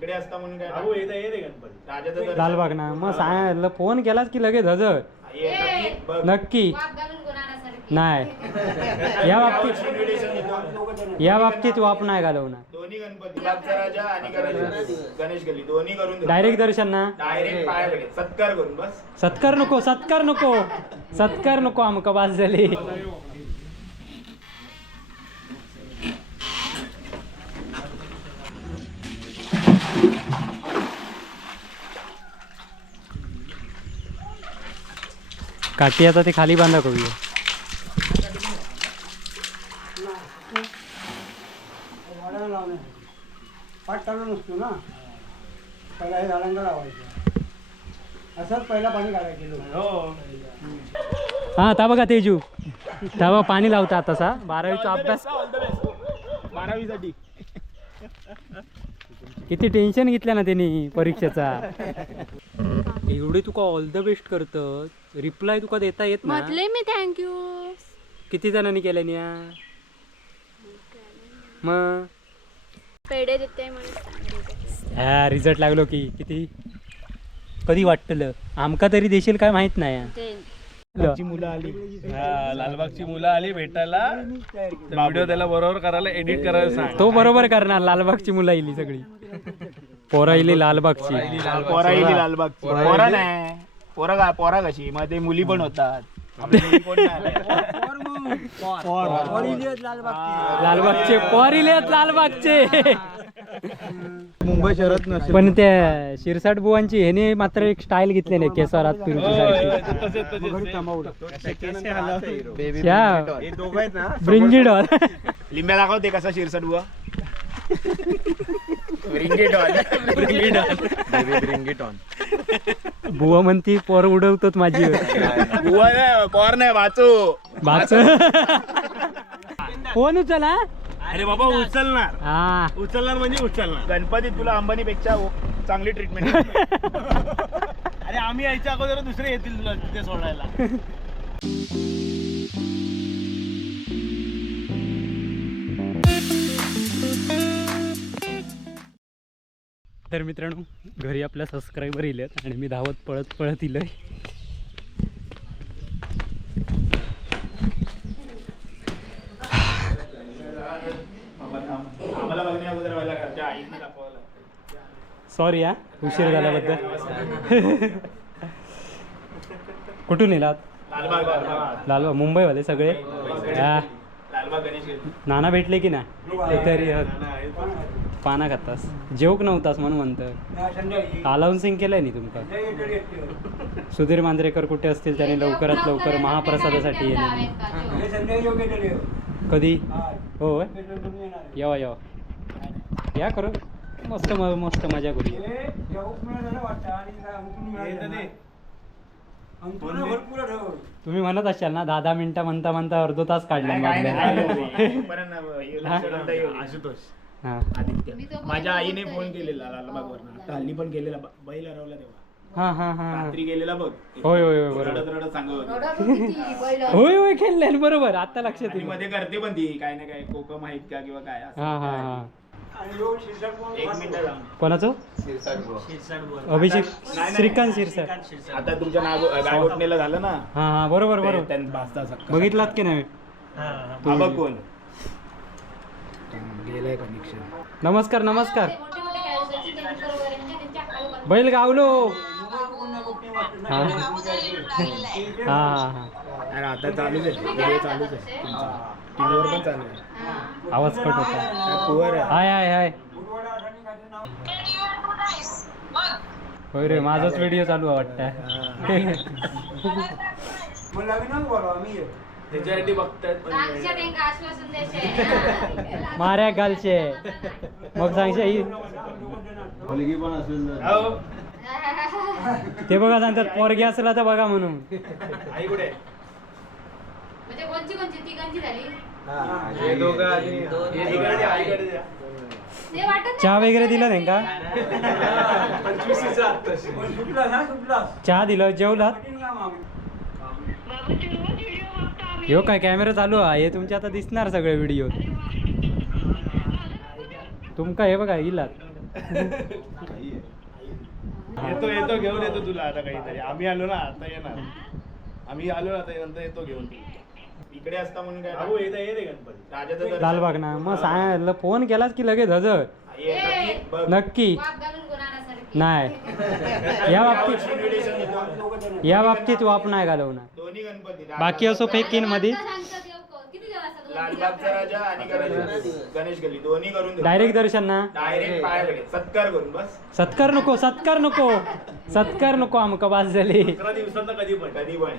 इकडे असता म्हणून काय अहो येता ये रे गणपती. राजाचं दर्शन- लालबाग ना मग सांग फोन केलास की लगेच हजर? ये, नक्की बघ. नक्की. वाप घालून गुणासारखी नाही. या बाबतीत यावर्षी invitation देतो. या बाबतीत वाप नाही घालवणार. दोन्ही गणपती बागचा राजा आणि गणेश गणेश गल्ली दोन्ही करून. डायरेक्ट दर्शन ना? डायरेक्ट पायाकडे सत्कार करून बस. सत्कार नको सत्कार नको. सत्कार नको आमका बास झाली काठी आता ते खाली बांधा करूया. वाढायला लावणे पाठ चालू नसतो ना पहिला हे झाडांना लावायचं असंच पहिला पाणी काढायचं ता बघा तेजू. ता बघा पाणी लावता तसा बारावीचा अभ्यास. बारावी साठी किती टेन्शन घेतलं ना त्यांनी परीक्षेचा. एवढे तुका ऑल द बेस्ट करत. रिप्लाय तुका देता येत ना. म्हटले मी थँक्यू किती जणांनी केल्या निया? मग पेढे देते. हा रिझल्ट लागलो की. किती? कधी वाटलं? आमका तरी देशील काय माहीत नाही. ते मुलं आली. हा लालबागची मुलं आली भेटायला. व्हिडिओ त्याला बरोबर करायला एडिट करायला सांग. तो बरोबर करणार लालबागची मुलं येईल सगळी. पोरा येईल लालबागची. पोरा येईल लालबागची. पोरा. नाही. पोरा का पोरा कशी? मध्ये मुली पण होतात. आपल्या मुली कोण नाही? आल्या. लालबागचे पोर. इलेत लालबागचे. मुंबई शहरात नसेल. पण त्या शिरसाट बुवांची ह्याने मात्र एक स्टाईल घेतली नाही केसारात ब्रिंग इट ऑल लिंब्या दाखवते कसा शिरसट बुवा. बुवा म्हणती पोर उडवतोच माझी. बुवा नाही पोर नाही वाचू बाच फोन उचला अरे बाबा उचलणार. हा. उचलणार म्हणजे उचलणार. गणपती तुला अंबानी पेक्षा चांगली ट्रीटमेंट अरे आम्ही यायच्या अगोदर दुसरे येतील तुला तिथे सोडायला. तर मित्रांनो घरी आपल्या सबस्क्रायबर इलेत आणि मी धावत पळत पळत इलोय. सॉरी हा उशीर झाल्याबद्दल. कुठून येलात? लालबाग मुंबईवाले सगळे? नाना भेटले की ना? तरी पाना खातास. जेवक नव्हतास म्हणून म्हणतं अलाउन्सिंग केलंय नी तुमका सुधीर मांजरेकर कुठे असतील त्याने लवकरात लवकर महाप्रसादासाठी येणे कधी? हो होय? येवा येवा. या करू मस्त म- मस्त मजा करू तुम्ही म्हणत असाल ना दहा दहा मिनिटं म्हणता म्हणता अर्धो तास काढला नाही. नाही. हे? हा? आशुतोष. हा आदित्य. माझ्या आईने. फोन केलेला लालबागवरनं. आता हल्ली पण केलेला ब- बैल हरवला तेव्हा. हा हा हा. हा. रात्री गेलेला बघ. होय, होय, होय, बरोबर. रडत रडत सांगत होती. रडत होती ती बैल. होय होय खेळले बरोबर. आता लक्षात आणि येईल मध्ये करते पण ती काय ना काय कोकम आहेत का किंवा काय असं हा हा काय. हा. एक मिनिट जाऊन कोणाचं? अभिषेक. श्रीकांत शिरसाट. आता तुमच्या नाग गायगोटणेला झालं ना? हा हा बरोबर बरोबर. सक्का बघितलात की नाही? हा बघ कोण. गेलाय कनेक्शन नमस्कार नमस्कार. बैल गावलो. हा. हा. हा हा अरे आता चालूच आहे. व्हिडिओ चालूच आहे. टीव्हीवर पण चालू आहे. हा. आवाज कट होता काय पुअर आहे. हाय हाय हाय. होय रे माझाच व्हिडिओ चालू आहे वाटतं. त्याच्यासाठी द्यायचे. माऱ्या घालचे मग सांगशे ही हो. ते बघा सांगतात पोरगी असला तर बघा म्हणून. आई कुठे? आहे? म्हणजे कोणची कोणची? तिघांची झाली. हे दोघं आणि हे तिकडे आईकडे द्या. ते वाटत नाही. चहा वगैरे दिलं नाही का? चहा दिलं जेवलात? हो काय कॅमेरा चालू आहे. हे तुमचे आता दिसणार सगळे व्हिडिओ तुमका हे बघा इलात येतो येतो घेऊन येतो तुला आता काहीतरी. आम्ही आलो ना आता येणार. आम्ही आलो ना आता नंतर येतो घेऊन. इकडे असता म्हणून काय? बाबू येता ये रे गणपती. राजाचं दर्शन- लालबाग ना. मग सांग फोन केलास की लगेच हजर? नक्की. नाही. या बाबतीत. या बाबतीत वाप नाही घालवणार. दोन्ही गणपती. बाकी असो फेक इनमध्ये लालबागचा राजा आणि गणेश गणेश गल्ली. दोन्ही करून. डायरेक्ट दर्शन ना? डायरेक्ट पायाकडे. सत्कार करून बस. सत्कार नको सत्कार नको. सत्कार नको आमका बास झाली अकरा दिवसांना कधी पण कधी पण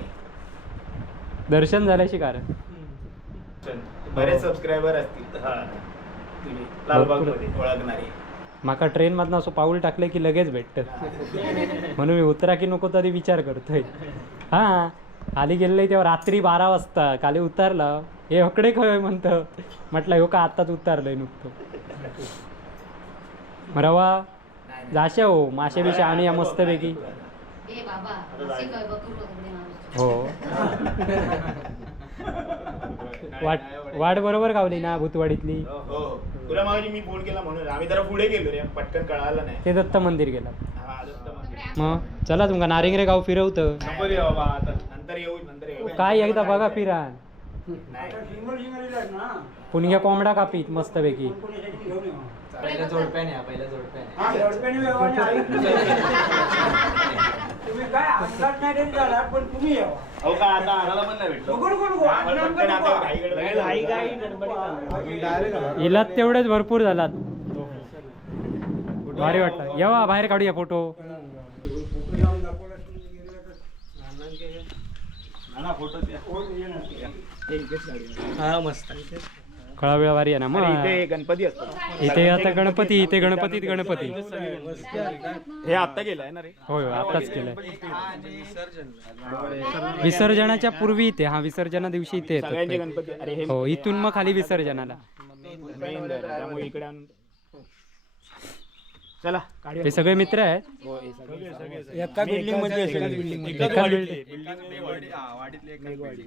दर्शन झाल्याशी कारण. बरेच सबस्क्रायबर असतील. हा लालबागमध्ये ओळखणारे. माका ट्रेन मधनं असं पाऊल टाकलं की लगेच भेटत. म्हणून मी उतरा की नको तरी विचार करतोय. हा खाली गेलेलं तेव्हा रात्री बारा वाजता खाली उतरला हे हकडे खय म्हणतं. म्हटलं हो का आत्ताच उतरलंय नुकतं. मरवा जाशा हो मासे बिशे आणि या मस्तपैकी. हो. वाट वाट बरोबर गावली ना भूतवाडीतली. हो हो. तुला मी फोन केला म्हणून. आम्ही जरा पुढे गेलो रे. पटकन कळालं नाही. ते दत्त मंदिर गेला. हा, दत्त मंदिर. मग चला तुमका नारिंगरे गाव फिरवतं. नको रे बाबा आता नंतर येऊ नंतर येऊ. काय एकदा बघा फिरा नाही. पुणग्या कोंबडा कापीत मस्तपैकी. पहिल्या जोडप्याने हा पहिल्या जोडप्याने. जोडप्याने व्यवहार आहे. तुम्ही काय अंगात नाही तरी झाला पण तुम्ही यावा का आता आम्हाला पण नाही भेटलो. नको नको नको, आपण अंगात पटकन आता नको. घाईगडबडीत जाऊ. इलात तेवढेच भरपूर झालात भारी वाटलं. येवा बाहेर काढूया फोटो. फोटो द्या? हा मस्त. खळावेळा भारी आहे ना मग इथे गणपती असतो इथे आता गणपती इथे गणपतीत गणपती. हे आता गेलाय ना रे. होय आताच केलंय विसर्जनाच्या पूर्वी इथे हा विसर्जना दिवशी इथे सगळ्यांचे येतात गणपती. अरे हे इथून मग खाली विसर्जनाला. चला हे सगळे मित्र आहेत? हो, सगळे. एका बिल्डिंगमध्ये एकाच building.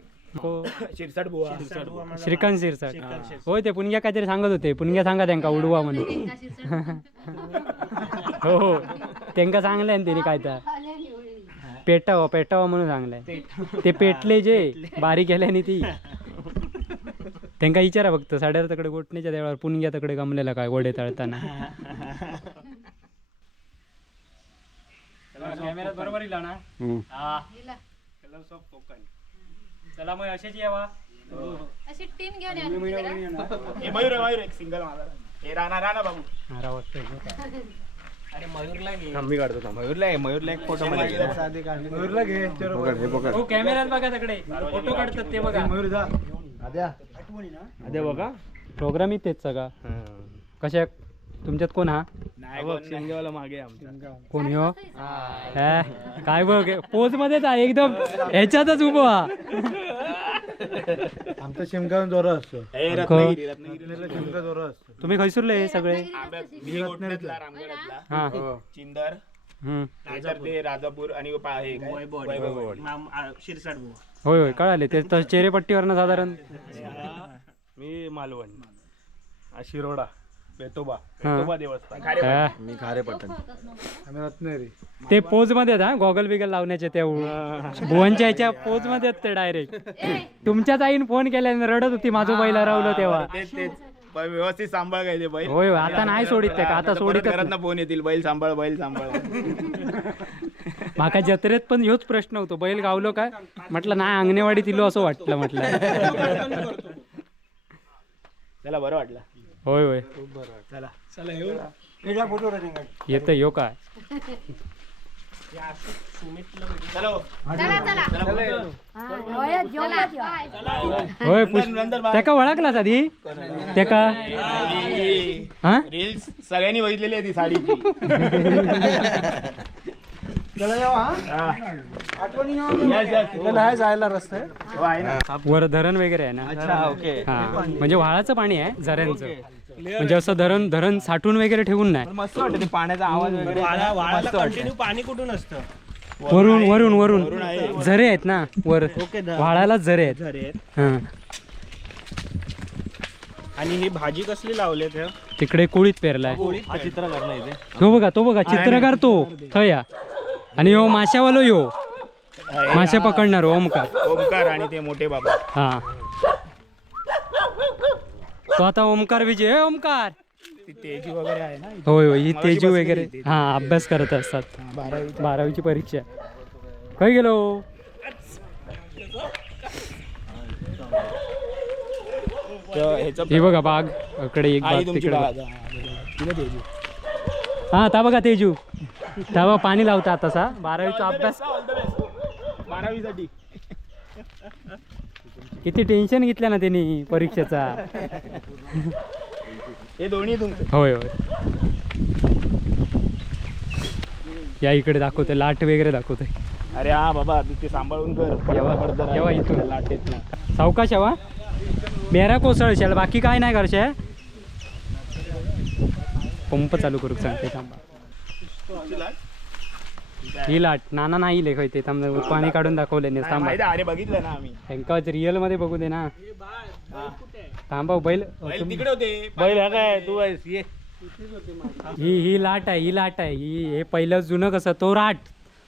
शिरसाट बुवा. श्रीकांत शिरसाट. होय ते पुणग्या काहीतरी सांगत होते. पुणग्या सांगा त्यांका उडवा म्हणून. हो हो. त्यांका सांगलंय ना त्यांनी काय तर. पेटावा पेटावा म्हणून सांगलंय. ते पेटले जे बारीक केल्याने ती. त्यांका विचारा फक्त साडेआठ तकडे गोटण्याच्या देवळावर पुणग्या तकडे गमलेला काय गोडे तळताना. कॅमेरा बरोबर इला ना? हा. दिला. चला मग असेच यावा. अशी टीम घेऊन या जरा. हे मयूर आहे, मयूर एक सिंगल माझा. हे राणा राणा बाबू. मारा वाटतंय मी काढतो मयूरला आहे मयूरला एक फोटो मयूरला घे हो कॅमेऱ्यात बघा. तकडे फोटो काढतात ते बघा. आठवणी ना अरे बघा. प्रोग्राम इथेच सगळा. कशा तुमच्यात कोण हा? शिंगेवाला मागे कोण हा, काय बघ पोज मध्येच आहे एकदम. ह्याच्यातच उभं हा. आमचा शिमगाव जोरा असतो. रत्नागिरी रत्नागिरीला शिमगा जोरा असतो. तुम्ही खैसूरले हे सगळे? आंब्यात मी गोठण्यातला रामगडातला. हा. चिंदर हम्म. नाहीतर ते राजापूर आणि पा- हे काय? वैभववाडी. होय होय कळाले. ते तर चेहरेपट्टीवरनं साधारण. मी मालवण. शिरोडा. बेतोबा. बेतोबा देवस्थान. हा. आम्ही रत्नागिरी ते पोजमध्ये हा गॉगल बिगल लावण्याचे त्या भुवनच्या ह्याच्या पोजमध्ये आहेत ते डायरेक्ट. तुमच्याच आईन फोन केल्याने रडत होती माझं बैला रावलं तेव्हा. तेच तेच. पण व्यवस्थित सांभाळ काय ते बैल होय होय आता नाही सोडित ते का आता सोडित घरात फोन येतील बैल सांभाळ बैल सांभाळ. माका जत्रेत पण ह्योच प्रश्न होतो बैल गावलो काय? म्हटलं नाही अंगणेवाडीत इलो असं वाटलं म्हटलं. त्याला बरं वाटलं. होय होय. चला. फोटो येतं यो काय चलो चला चला हा. होय त्याका ओळखलास आधी? त्याका हा? रील्स सगळ्यांनी बघितलेली आहे ती साडीची. चला जाऊ हा. वर धरण वगैरे आहे ना? ओके. हा. म्हणजे व्हाळाचं पाणी आहे झऱ्यांचं. म्हणजे असं धरण धरण साठवून वगैरे ठेवून नाही. मस्त वाटतं ते पाण्याचा आवाज वगैरे. कंटिन्यू पाणी कुठून असतं? वरून वरून वरून. झरे आहेत ना वर. व्हाळालाच झरे आहेत. हा. आणि ही भाजी कसली लावले तिकडे कोळीत पेरलाय. हा तो. बघा तो बघा चित्रकार तो. थया आणि यो माशावालो यो. मासे पकडणार ओमकार. ओमकार आणि ते मोठे बाबा. हा. तो आता ओमकार विजय ए, ओमकार. ती तेजी वगैरे आहे ना होय होय ही तेजू वगैरे. हा अभ्यास करत असतात. बारावी बारावीची. परीक्षा. काय गेलो? ह्याचं हे बघा बाग. इकडे एक आई बाग तुमची तिकडे बाग, हा, तिला तेजू. हा ता बघा तेजू. ता बघा पाणी लावता आतासा. बारावीचा अभ्यास. बारावीसाठी. किती टेन्शन घेतलं ना त्यांनी परीक्षेचा? हे दोन्ही होय होय. या इकडे दाखवते लाट वगैरे दाखवते अरे हा बाबा तू ते सांभाळून कर. इथून. लाटेत ना सावकाश हवा मेरा कोसळशाल बाकी काय नाही करशे पंप चालू करू सांगते थांबा. ही लाट. नाना नाही लेख ते. पाणी काढून दाखवले नाही थांबा अरे बघितलं ना आम्ही. त्यांका रिअलमध्ये बघू दे ना. थांबा बैल. बैल तिकडे होते. बैल हा काय तू ये. ही ही लाट आहे ही लाट आहे. ही हे पहिलं जुनं कसं तो राट.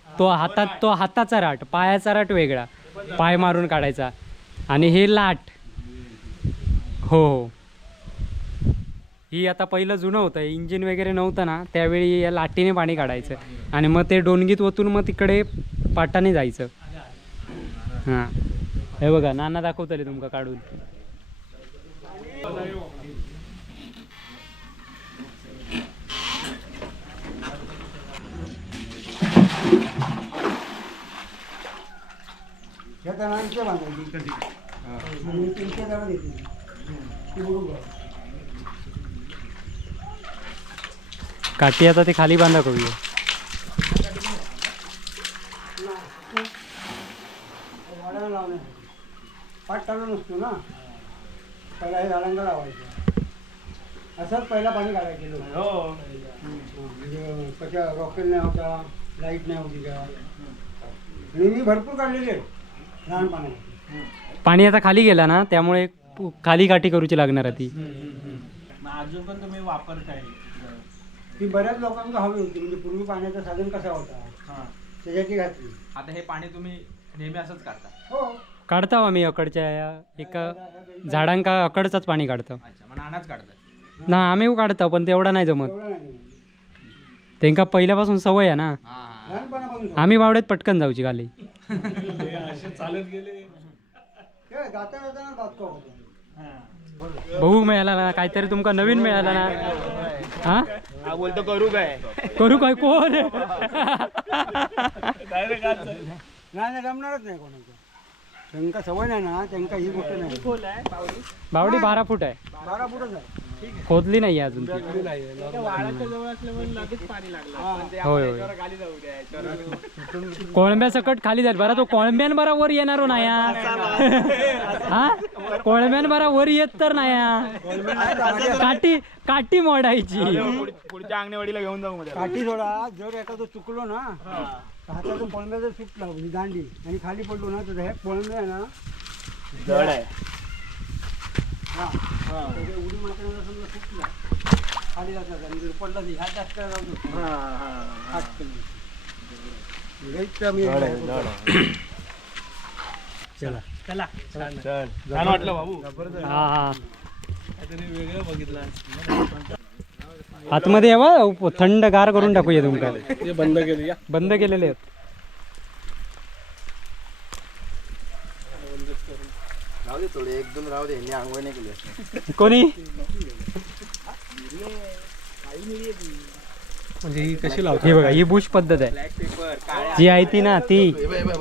तो हातात तो हाताचा राट. पायाचा राट वेगळा. पाय मारून काढायचा. आणि हे लाट. हो हो. ही आता पहिलं जुनं होतं. इंजिन वगैरे नव्हतं ना त्यावेळी या लाटीने पाणी काढायचं. आणि मग ते डोनगीत ओतून मग तिकडे पाटाने जायचं. हां. हे बघा नाना दाखवतले तुमका काढून. काठी आता ते खाली बांधा करूया. वाड्याला लावण्यासाठी पाठ चालू नसतो ना? पहिला हे झाडांना लावायचं. असंच पहिला पाणी काढायचे लोक हो. म्हणजे कशा रॉकेल नाही होता लाइट नाही होती का? आणि मी भरपूर काढलेली आहे लहानपणात पाणी आता खाली गेला ना त्यामुळे खाली काठी करूची लागणार आहे ती. अजून पण तुम्ही वापरताय ती बऱ्याच लोकांना हवी होती म्हणजे पूर्वी पाण्याचं साधन कसा होता? त्याच्याची घातली. आता हे पाणी तुम्ही नेहमी असंच काढता हो. काढतो आम्ही अकडच्या या एका झाडांका अकडचाच पाणी काढतो. अच्छा मग नानाच ना आम्ही काढतो पण तेवढा नाही जमत. एवढं नाही त्यांका पहिल्यापासून सवय आहे ना. हा हा लहानपणापासून आम्ही बावड्यात पटकन जाऊची खाली बहू मिळाला ना काहीतरी तुमका नवीन मिळाला ना. हा? हा बोलतो करू काय? करू काय कोण? नाही नाही जमणारच नाही कोणाचं. त्यांना सवय नाही ना त्यांना ही गोष्ट नाही. बावडी. बारा फूट आहे. बारा फुटच आहे. खोदली नाही अजून ती. होय होय. कोळंब्या सकट खाली जाईल. बरा तो कोळंब्यान बरा वर येणार नाही हा? कोळंब्यान बरा वर येत तर नाही काठी काठी मोडायची. पुढ- पुढच्या अंगणवाडीला घेऊन जाऊ मध्ये. काठी सोडा जर एखादं चुकलो ना हाताचा पोळंब्या जर सुटला म्हणजे दांडी आणि खाली पडलो ना तर हे पोळंब्या आहे ना. जड आहे. हा. त्याच्या उडी मारताना समजा सुटला खाली जातात आणि जर पडला नाही ह्या जास्त जाऊ शकतो हात केली लईच कमी आहे. चला. चल. छान वाटलं बाबू. हा हा. काहीतरी वेगळं बघितलं. आतमध्ये यावा थंड गार करून टाकूया तुमका बंद केलं या बंद केलेले आहेत. राहू दे थोडे एकदम राहू दे मी आंघोळ नाही केली. कोणी? म्हणजे ही कशी लावतो हे बघा ही बुश पद्धत आहे. जी आहे ती ना ती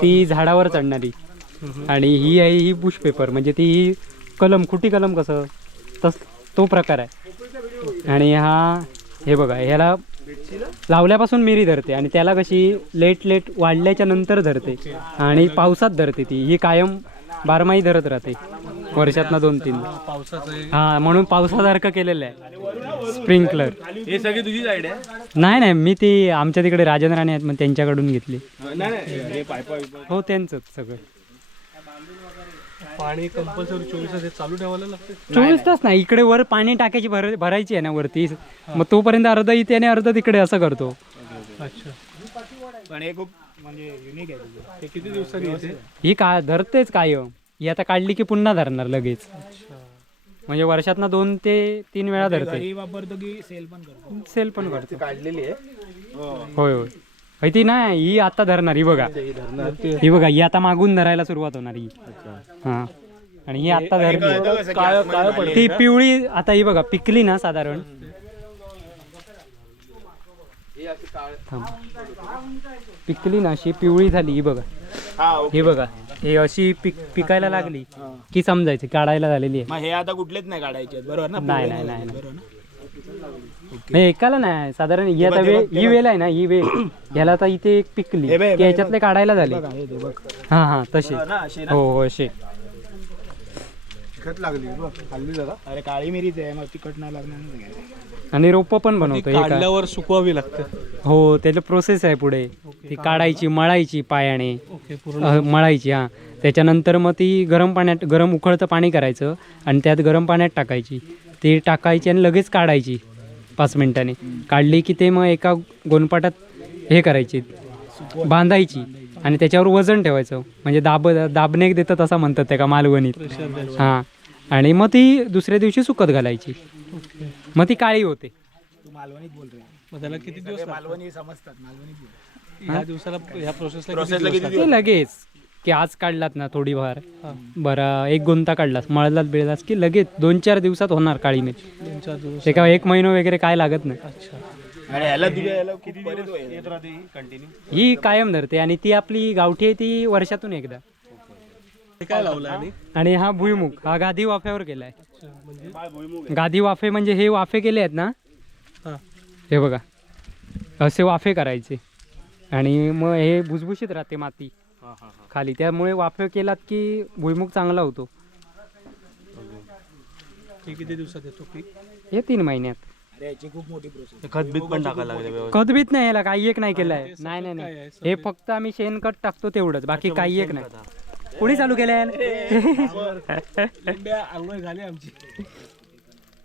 ती झाडावर चढणारी. आणि ही आहे ही बुश पेपर. म्हणजे ती कलम खुटी कलम कसं? तस तो प्रकार आहे. आणि हा हे बघा ह्याला लावल्यापासून मिरी धरते आणि त्याला कशी लेट लेट वाढल्याच्या नंतर धरते आणि पावसात धरते ती. ही कायम बारमाही धरत राहते वर्षातनं दोन तीन. हा म्हणून पावसासारखं केलेलं आहे. स्प्रिंकलर हे सगळी तुझीच आयडिया नाही नाही मी ती आमच्या तिकडे राजेंद्र राणे आहेत मग त्यांच्याकडून घेतली. हे हो त्यांचंच सगळं. पाणी कंपल्सरी चोवीस तास हे चालू ठेवायला लागते चोवीस तास नाही इकडे वर पाणी टाकायची भर भरायची आहे ना वरती. मग तोपर्यंत अर्धा इथे आणि अर्धा तिकडे असं करतो. अच्छा. पण हे खूप म्हणजे युनिक आहे तुझं हे किती दिवसांनी येते? ही का धरतेच कायम. ही आता काढली की पुन्हा धरणार लगेच. म्हणजे वर्षातनं दोन ते तीन वेळा धरते. वापरतो की सेल पण करतो? सेल पण करतो. काढलेली आहे. होय होय. ती नाही ही आता धरणार ही बघा. ही बघा ही आता मागून धरायला सुरुवात होणार ही. हा. आणि ही आता धरली. ती पिवळी आता ही बघा पिकली ना साधारण. पिकली ना अशी पिवळी झाली ही बघा. हा हे बघा हे अशी पिक पिकायला लागली की समजायची काढायला झालेली आहे. मग हे आता कुठलेच नाही काढायचे बरोबर ना? नाही, पिवळे नाही, नाही, एकाला नाही. साधारण ही आता वेळ ही वेल आहे ना ही वेल ह्याला आता इथे एक पिकली. हे बघ, हे की बघ, ह्याच्यातले काढायला झाले. बघा, हे बघ. हा हा तसे. हो ना असे ना. हो हो असे. खत लागली बघ हल्ली जरा. अरे काळी मिरीच आहे मग तिखट नाही लागणार ना सगळ्याला. आणि रोप पण बनवतो हे का? काढल्यावर सुकवावी लागते. हो त्याला प्रोसेस आहे पुढे. ती काढायची मळायची पायाने. ओके पूर्ण. अ, मळायची हा. त्याच्यानंतर मग ती गरम पाण्यात गरम उकळतं पाणी करायचं आणि त्यात गरम पाण्यात टाकायची. ती टाकायची आणि लगेच काढायची. पाच मिनिटांनी. काढली की ते मग एका गोनपाटात हे करायची बांधायची आणि त्याच्यावर वजन ठेवायचं. म्हणजे दाब दाबणे देतात असं म्हणतात त्या का मालवणीत. हां. आणि मग ती दुसऱ्या दिवशी सुकत घालायची. मग ती काळी होते. तू मालवणीत बोल रे. मग त्याला किती दिवस मालवणी समजतात. ह्या दिवसाला ह्या प्रोसेसला ते लगेच. की आज काढलात ना थोडीफार. बरं एक गुंता काढलास मळलात बिळलास की लगेच दोन चार दिवसात होणार काळी मिरची? दोन चार दिवस ते एक महिना वगैरे काय लागत नाही. अच्छा. आणि ह्याला ह्याला किती. कंटिन्यू ही? कायम धरते आणि ती आपली गावठी आहे ती वर्षातून एकदा. काय लावलं आणि? आणि हा भुईमुग हा गादी वाफ्यावर केलाय. म्हणजे? गादी वाफे म्हणजे हे वाफे केले आहेत ना? हा. हे बघा असे वाफे करायचे. आणि मग हे भुसभुशीत राहते माती. खाली. त्यामुळे वाफे केलात की भुईमुग चांगला होतो. हे किती दिवसात येतो पीक? हे तीन महिन्यात. अरे याची खूप मोठी प्रोसेस खत बीत पण टाकायला लागले कदबीत नाही याला काही एक नाही केलंय. नाही नाही नाही. हे फक्त आम्ही शेणखत टाकतो तेवढंच. बाकी काही एक नाही. कोणी चालू केलंय? आंघोळ झाली आमची.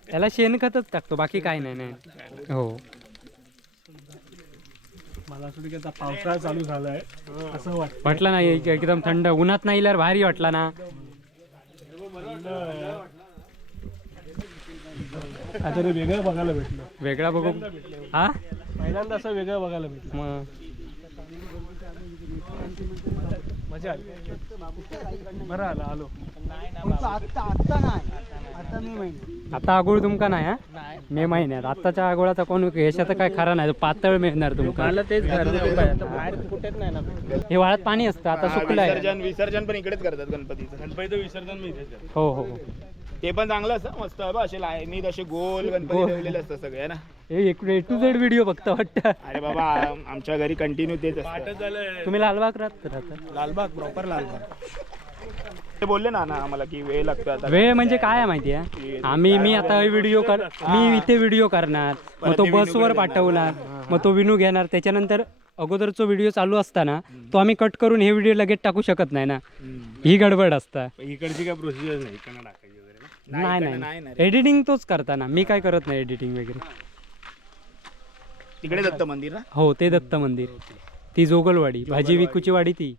याला शेणखतच टाकतो बाकी काही नाही नाही. हो. मला असं वाटतं की आता पावसाळा चालू झालाय. असं वाटतं. वाटलं नाही एक- एकदम थंड. उन्हात नाही इल्यावर भारी वाटला ना. आता ते वेगळं बघायला भेटलं. वेगळा बघू. हा? पहिल्यांदा असं वेगळं बघायला भेटलं. मग? मजा आली. बरं आलं आलो. नाही. आता मी महिने आता आगोळ तुमका नाही हा? मे महिन्यात. आताच्या आगोळाचा कोण यशाचं काय खरा नाही तो पातळ मिळणार तुमका. तेच बाहेर कुठेच नाही ना हे वाळत पाणी असतं आता सुकलं आहे विसर्जन विसर्जन पण इकडेच करतात गणपतीचं. गणपतीचं विसर्जन. हो हो हो. ते पण चांगलं असतं. मस्त आहे बा असे लाईनीत असे गोल गणपती ठेवलेले असतात सगळे ना? हे ए टू झेड व्हिडिओ बघता वाटतं. अरे बाबा आम- आमच्या घरी कंटिन्यू तेच असतं. आठच झालंय. तुम्ही लालबाग राहत राहता लालबाग प्रॉपर लालबाग. ते बोलले ना ना आम्हाला की वेळ लागतो आता. वेळ म्हणजे काय आहे माहिती आहे? आम्ही मी आता व्हिडिओ कर मी इथे व्हिडिओ करणार. मग तो बसवर पाठवणार. मग तो विनू घेणार. त्याच्यानंतर अगोदरचा व्हिडिओ चालू असताना तो आम्ही कट करून हे व्हिडिओ लगेच टाकू शकत नाही ना. ही गडबड असता. इकडची काय प्रोसिजर नाही इकडनं टाकायची. नाही नाही नाही. एडिटिंग तोच करताना. मी काय करत नाही एडिटिंग वगैरे. तिकडे दत्त मंदिर ना? हो ते दत्त मंदिर. ती जोगलवाडी भाजी विकूची वाडी ती.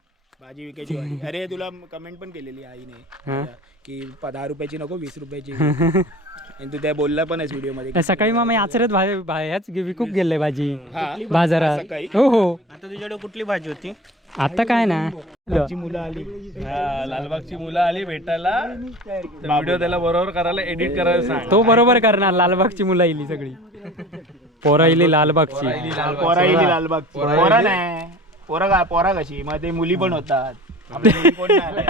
भाजी विकायची वाली. अरे तुला कमेंट पण केलेली आईने. की दहा रुपयाची नको वीस रुपयाची. आणि तू त्या बोलला पण आहेस व्हिडिओमध्ये सकाळी मग मी आचरत भा- भा- ह्याच विकूक गेले भाजी हा? बाजारात. सकाळी? हो हो. आता तुझ्याकडे कुठली भाजी होती? आता काय ना? मुलं आली. हा लालबागची मुलं आली भेटायला. व्हिडिओ त्याला बरोबर करायला एडिट करायला सांग. तो बरोबर करणार लालबागची मुलं येईल सगळी. पोरा येईल लालबागची. पोरा येईल लालबागची. पोरा नाही. पोरा का पोरा कशी? मग ते मुली पण होतात. आपल्या मुली कोण नाही? आल्या.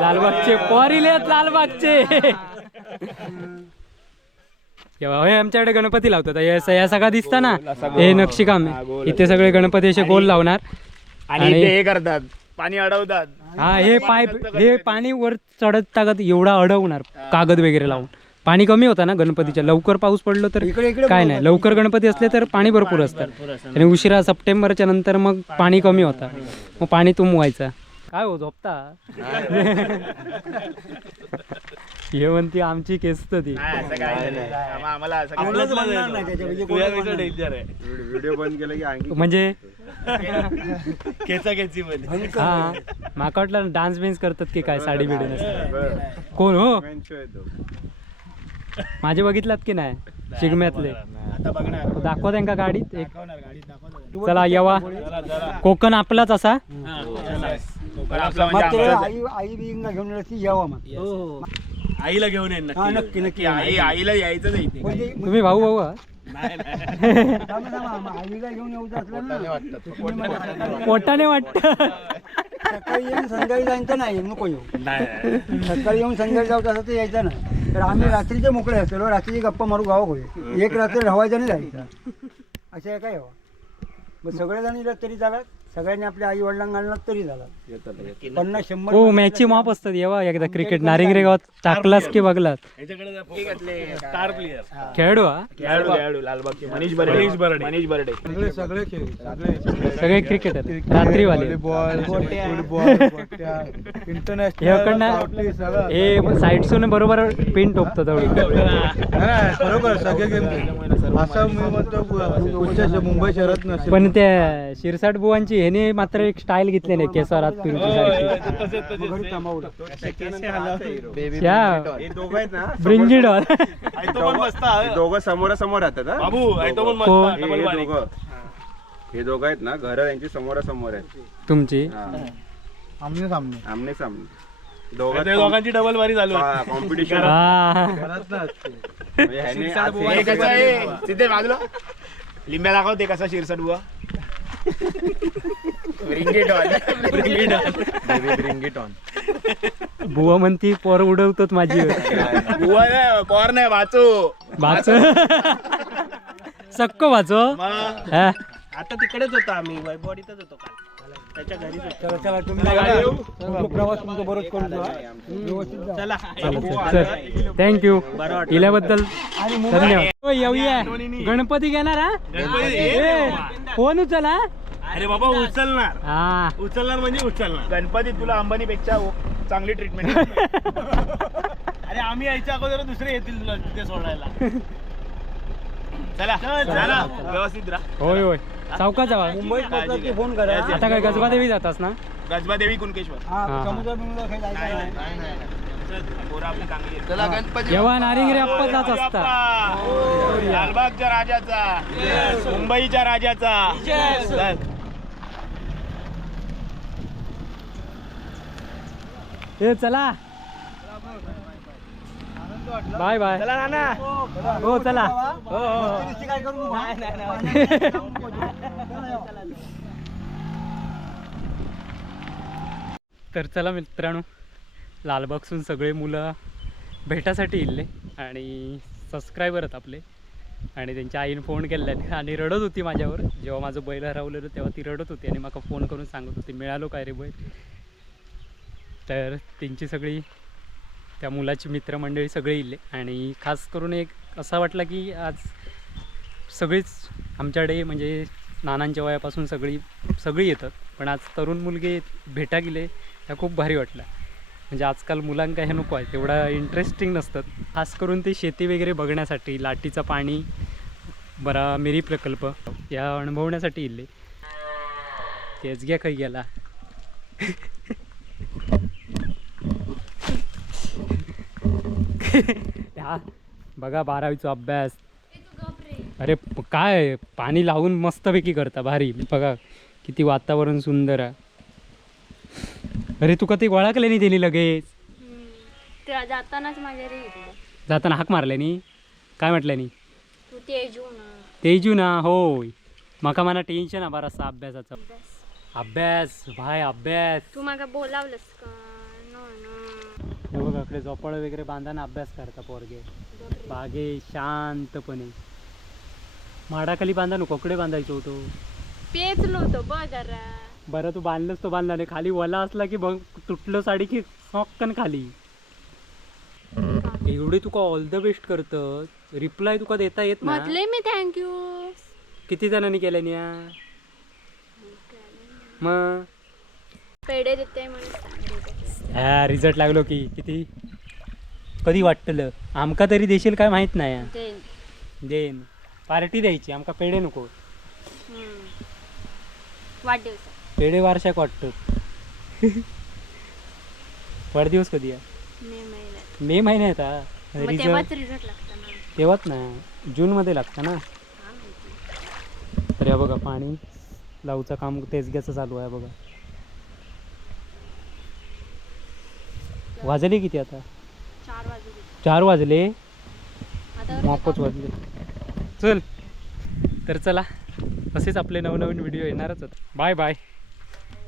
लालबागचे. पोर इलेत लालबागचे. आमच्याकडे गणपती लावतात. हे स- या सगळा दिसता ना? हे नक्षीकाम इथे सगळे गणपती असे गोल लावणार. आणि आणि- ते हे करतात. पाणी अडवतात. हा हे पाईप हे पाणी वर चढत टाकत एवढा अडवणार कागद वगैरे लावून. पाणी कमी होता ना गणपतीच्या. लवकर पाऊस पडलो तर काय नाही. लवकर गणपती असले तर पाणी भरपूर असतं. आणि उशिरा सप्टेंबरच्या नंतर मग पाणी कमी होता. मग पाणी तुंबवायचा काय हो झोपता? हे म्हणते आमची केस तर ती व्हिडिओ बंद केला की आणखी म्हणजे? केचा केची मध्ये हा. माका वाटलं डान्स बिन्स करतात की काय साडी बिडी नसतात. कोण हो? माझे बघितलात की नाही? शिगम्यातले. आता बघणार. दाखवा त्यांका गाडीत? एक. दाखवणार गाडीत दाखवणार चला येवा. कोकण आपलाच असा? कोकण आपला म्हणजे मग ते आमचं- आई आई बिंगा घेऊन येणार ती यावं मग. आईला घेऊन येईन हा नक्की नक्की. आई आईला यायचं नाही इथे. म्हणजे तुम्ही भाऊ भाऊ हा? नाही नाही. थांबा, थांबा, मग आईला घेऊन येऊ असलं ना. तुम्ही मला सकाळी- पोटाने वाटत. सकाळी येऊन संध्याकाळी जायचं नाही नको येऊ. नाही. सकाळी येऊन संध्याकाळी जाऊ तसं ते यायचं नाही तर आम्ही रात्रीचे मोकळे असतो. रात्रीची गप्पा मारू गावा होईल एक रात्री राहायचं नाही जायचं. असं काय हवं मग सगळेजण तरी झाला सगळ्यांनी आपल्या आई वडिलांना आणलं तरी झाला पन्नास शंभर हो मॅचची माप असतात येवा एकदा क्रिकेट. नारिंगरे गावात टाकलास की बघलात? याच्याकडे स्टार प्लेयर. खेळाडू हा? खेळाडू खेळाडू लालबागचे. मनीष बर्डे. मनीष बर्डे. मनीष बर्डे. सगळे सगळे खेळ सगळे सगळे क्रिकेटर रात्रीवाले. इंटरनॅशनल हे साईडसून बरोबर पिन टोकतो तेवढी. बरोबर सगळे गेम असं मी म्हणतो मुंबई शहरात नसेल. पण त्या शिरसाट बुवांची ह्याने मात्र एक स्टाईल घेतली नाही केसारात फिरूची सारखी. घरी थांबवलं हे दोघं हे समोरासमोर राहतात हा? दोघं. हे दोघं आहेत ना घर त्यांची समोरासमोर आहेत. तुमची. आमने सामने. आमने सामने. दोघांची डबल बारी चालू आहे. कॉम्पिटिशन कसं लिंब्या दाखवते कसा शिरसट बुवा. बुवा म्हणती पोर उडवतात माझी. बुवा नाही पॉर नाही वाचू. वाच? सक्क वाचो हा? आता तिकडेच होतो आम्ही वैभवडीतच होतो काल. चला चला तुम्ही तुमचा प्रवास तुमचा बरोच करून. चला थँक्यू इल्याबद्दल धन्यवाद हो, येऊया गणपती घेणार हा फोन उचला अरे बाबा उचलणार हा उचलणार म्हणजे उचलणार गणपती तुला अंबानीपेक्षा चांगली ट्रीटमेंट अरे आम्ही यायच्या अगोदर दुसरे येतील तुला तिथे सोडायला चला चला व्यवस्थित राहा होय होय चौकात जावा. मुंबईत पोहोचला की फोन करा. आता काय गजबा देवी जातास ना? गजबा देवी कुणकेश्वर. हा हा. समुद्र बिमुद्र काही जायचं नाही. चला गणपती जेव्हा नारिंगरे अप्पा जात असता. लालबागच्या राजाचा. मुंबईच्या राजाचा. चल. ए चला. Bye bye. चला नाना. हो चला. मस्ती काय करू? नका. तर चला मित्रांनो लालबागसून सगळे मुलं भेटासाठी इल्ले आणि सबस्क्रायबर आहेत आपले. आणि त्यांच्या आईने फोन केलेला आणि रडत होती माझ्यावर. जेव्हा माझं बैल हरवलेलं तेव्हा ती रडत होती आणि मला फोन करून सांगत होती मिळालो काय रे बैल? तर त्यांची सगळी त्या मुलाची मित्रमंडळी सगळे इले. आणि खास करून एक असा वाटला की आज सगळीच आमच्याकडे म्हणजे नानांच्या वयापासून सगळी सगळी येतात. पण आज तरुण मुलगे भेटा गेले ह्या खूप भारी वाटलं. म्हणजे आजकाल मुलांका हे नको आहे तेवढा इंटरेस्टिंग नसतात. खास करून ते शेती वगैरे बघण्यासाठी लाटीचं पाणी बरा मिरी प्रकल्प या अनुभवण्यासाठी इले. तेच घ्या काही गेला हा बघा बारावीचा अभ्यास. अरे काय? पाणी लावून मस्तपैकी करता भारी. बघा किती वातावरण सुंदर आहे. अरे तुका ते ओळखले नाही त्यांनी लगेच? जातानाच माझ्या जाताना हाक मारले नी? काय म्हटलं नी? तू तेजू ना. तेजू ना होय. माका मला टेन्शन आहे बराचसा अभ्यासाचं. अभ्यास. भाय अभ्यास. तू मागा बोलावलंस का? हे बघा इकडे झोपाळ वगैरे बांधाना अभ्यास करता पोरगे. बागे शांतपणे. माडाखाली बांधा नको कोकडे बांधायचो होतो. पेचलो होतो बघ जरा. बरं तू बांधलंच तो बांधला नाही. खाली वला असला की बघ तुटलं साडी की सॉक्कन खाली. एवढे तुका ऑल द बेस्ट करतं रिप्लाय तुका देता येत ना. म्हटले मी थँक्यू किती जणांनी केल्या न्या? मग पेढे देते म्हणून सांगितलं. हा रिझल्ट लागलो की किती? कधी वाटलं? आमका तरी देशील काय माहीत नाही. देन पार्टी द्यायची आमका पेढे नको. हम्म. वाढदिवस. पेढे वारशाक वाटतो वाढदिवस कधी आहे? मे महिन्यात. मे महिन्यात हा. मग रिझल्ट तेव्हाच रिझल्ट लागतं ना. तेव्हाच ना. जूनमध्ये लागतं ना. हा माहिती. तर या बघा पाणी लावूचं काम तेचग्याचं चालू आहे बघा. वाजले किती आता? चार वाजले. चार वाजले? मापच वाजले. चल. तर चला असेच आपले नवनवीन व्हिडिओ येणारच आहेत बाय बाय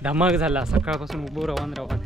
धमाक झाला सकाळपासून उभं राहून राहून.